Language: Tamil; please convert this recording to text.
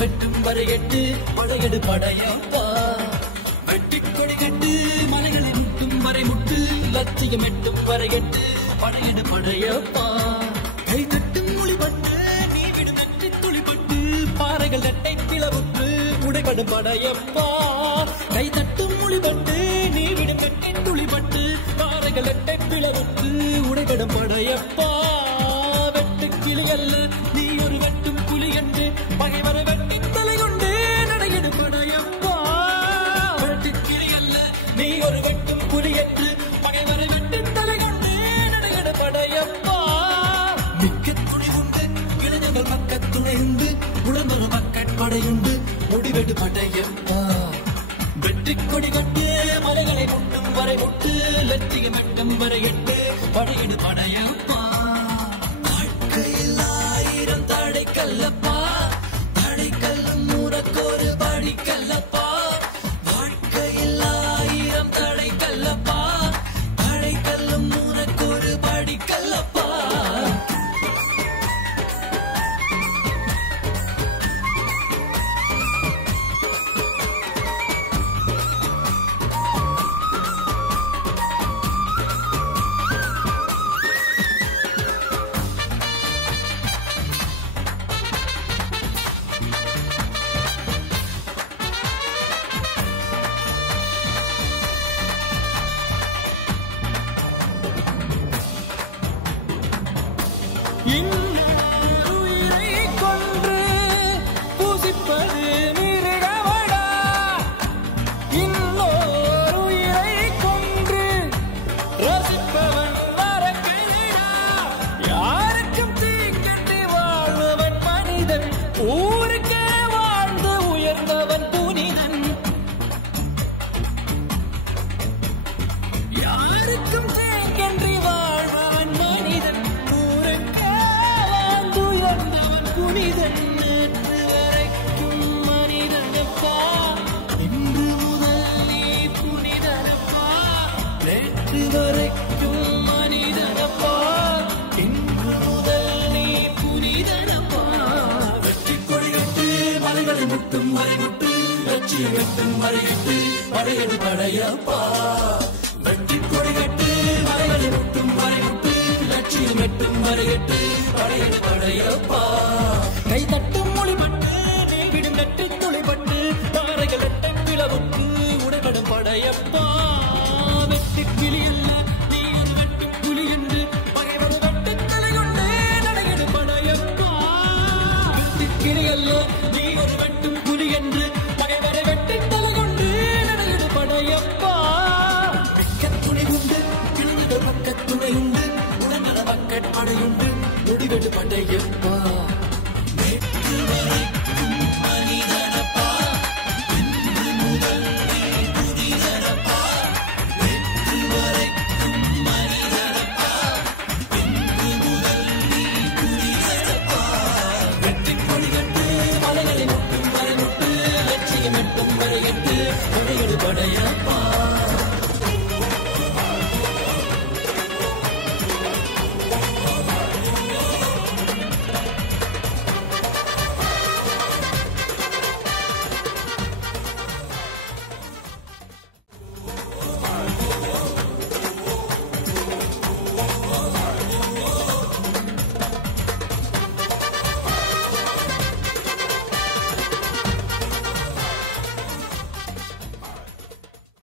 வெட்டும் வரையட்டு படையெடு படையப்பா வெட்டிக் கொடி கட்டு மலைகளை முட்டும் வரை முட்டு லட்சியம் எட்டும் வரையட்டு படையெடு படையப்பா கை தட்டும் மொழிபட்டு நீ விடும் நன்றி துளிபட்டு பாறைகள் எட்டை பிளவுற்று உடைபடும் படையப்பா கை தட்டும் மொழிபட்டு நீ விடும் நன்றி துளிபட்டு பாறைகள் எட்டை பிளவுற்று உடைபடும் படையப்பா வெட்டு கிளி அல்ல நீ ஒரு வெட்டும் புலி என்று பகைவரை வெட்டி தலை கொண்டு நடையெடு படையப்பா வெட்டு கிளி அல்ல நீ ஒரு வெட்டும் புலி என்று பகைவரை வெட்டி தலை கொண்டு நடையெடு படையப்பா மிக்க துணி உண்டு இளைஞர்கள் மக்கள் துணை உண்டு உழந்தொரு மக்கள் படையுண்டு முடிவெடு படையப்பா வெற்றி கொடி கட்டு மலைகளை முட்டும் வரை முட்டு லட்சியம் எட்டும் வரை எட்டு படையெடு படையப்பா வாழ்க்கையில் 1000 தடை கல்லப்பா தடை கல்லும் நூறக்கொரு படி கல்லப்பா வாழ்க்கையில் 1000 தடை கல்லப்பா தடை கல்லும் நூறக்கொரு படி கல்லப்பா உயிரை கொன்று பூசிப்பது மிருகமடா இன்னொரு உயிரை கொன்று ரசிப்பவன் வரக்கையடா யாருக்கும் தீங்கட்டி வாழ்வன் மனிதன் ஊருக்கே வாழ்ந்து உயர்ந்தவன் புனிதன் யாருக்கும் தீங்கன்றி வாழ்வன் மனிதன் புனிதன் நேற்று வரைக்கும் மனிதனப்பா இன்று முதல் நீ புனிதனப்பா நேற்று வரைக்கும் மனிதனப்பா இன்று முதல் நீ புனிதனப்பா வெற்றி கொடி கட்டு மலைகளை முட்டும் வரை முட்டு லட்சியம் எட்டும் வரை எட்டு படையெடு படையப்பா வெற்றி கொடி கட்டு மலைகளை முட்டும் வரை முட்டு லட்சியம் எட்டும் வரை எட்டு படையெடு படையப்பா கை தட்டும் மொழிபட்டு நீ விடும் நெற்றி துளிபட்டு தாரைகள் எட்டை பிளவுற்று உடைபடும் படையப்பா வெட்டு கிளி அல்ல நீ ஒரு வெட்டும் புலி என்று பகைவரு வெட்டு தலை கொண்டு நடையெடு படையப்பா வெட்டு கிளி அல்ல நீ ஒரு வெட்டும் புலி என்று பகைவரை வெட்டி தலை கொண்டு நடையெடு படையப்பா மிக்க துணி உண்டு இளைஞர்கள் மக்கள் துணை உண்டு உடனட மக்கள் படையுண்டு முடிவெடு படையப்பா